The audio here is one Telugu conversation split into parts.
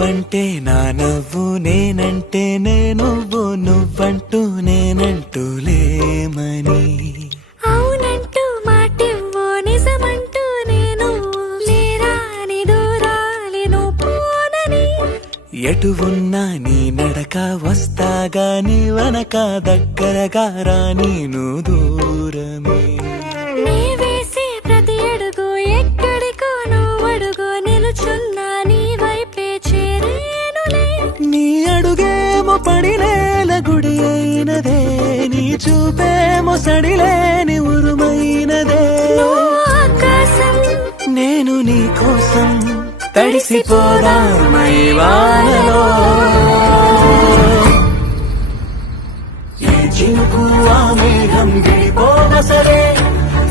నువ్వంటే నా నవ్వు, నేనంటే నువ్వు, నువ్వంటూ నేనంటూ లేమని. అవునంటూ మాటివ్వు, నిజమంటూ నేను లేరాని దూరాలేను పోనని. ఎటు ఉన్నా నీ నడక వస్తాగా, నీ వనక దగ్గరగా రాని నువ్వు దూరమే. నీ వేసే ప్రతి అడుగు ఎక్కడికో నువ్వడుగు, నిలుచున్నా నీ వైపే చేరేనులే. నీ అడుగేమో పడినేల గుడి అయినదే, నీ చూపేమో సడిలేని ఉరుమైనదే. నువ్వు ఆకాశం, నేను నీ కోసం తడిసిపోదామై వానలో. ఏ చినుకు ఆ మేఘం విడిపోవసరే,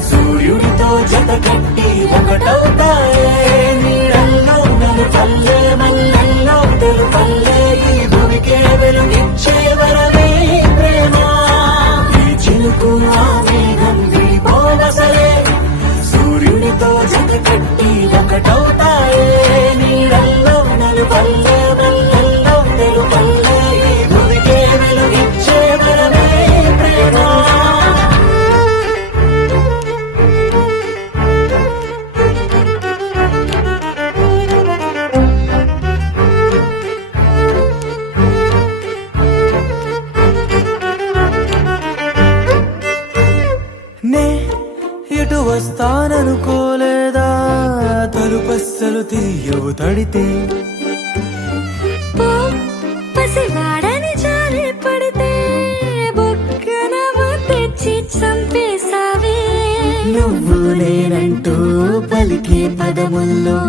సూర్యుడితో జత కట్టి ఒకటవుతాయే. నీడల్లో నలుపల్లే మల్లెల్లో తెలుపల్లే, ఈ భూమికే వెలుగిచ్చే వరమే ప్రేమ. ఈ చినుకు ఆ మేఘం విడిపోవసరే, సూర్యుడితో జత కట్టి ఒకటవుతాయే. నీడల్లో నలుపల్లే మల్లెల్లో తెలుపల్లే, ఈ భూమికే వెలుగిచ్చే వరమే ప్రేమ. నే ఎటు వస్తాననుకోలేదా, తలుపస్సలు తీయవు తడితే. పో పసివాడని జాలి పడితే, బొక్కన తెచ్చి చంపేశావే. నువ్వు నేనంటూ పలికే పదముల్లో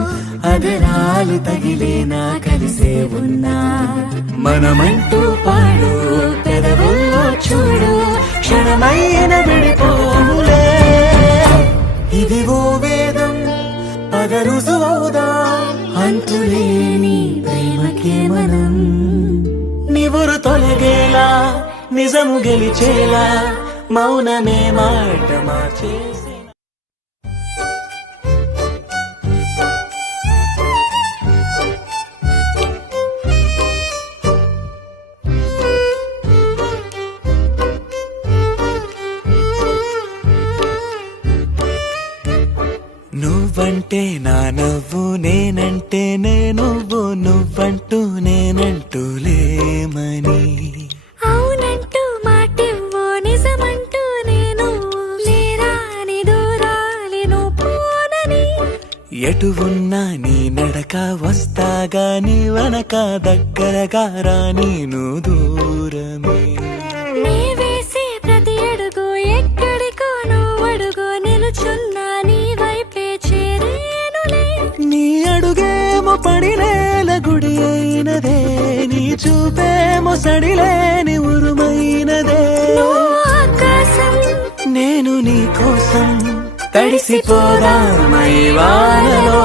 అదరాలు తగిలేనా కలిసే ఉన్నా. మనమంటూ పాడు పెదవుల్లో చూడు, క్షణమైన విడిపోములే. ఇదిగో వేదం పద రుజువవుదా, అంతులేని ప్రేమకే మనం. నివురు తొలగేలా నిజము గెలిచేలా, మౌనమే మాట మార్చేసి. నువ్వంటే నా నవ్వు, నేనంటే నువ్వు, నువ్వంటూ నేనంటూ లేమని. అవునంటూ మాటివ్వు, నిజమంటూ నేను లేరాని దూరాలేను పోనని. ఎటు ఉన్నా నీ నడక వస్తాగా, నీ వనక దగ్గరగా రాని నువ్వు దూరమే. నీ వేసే ప్రతి అడుగు ఎక్కడికో నువ్వడుగు, నిలుచున్నా నీ వైపే చేరేనులే. నీ అడుగేమో పడినేల గుడి అయినదే, నీ చూపేమో సడిలేని ఉరుమైనదే. నువ్వు ఆకాశం, నేను నీ కోసం తడిసిపోదామై వానలో.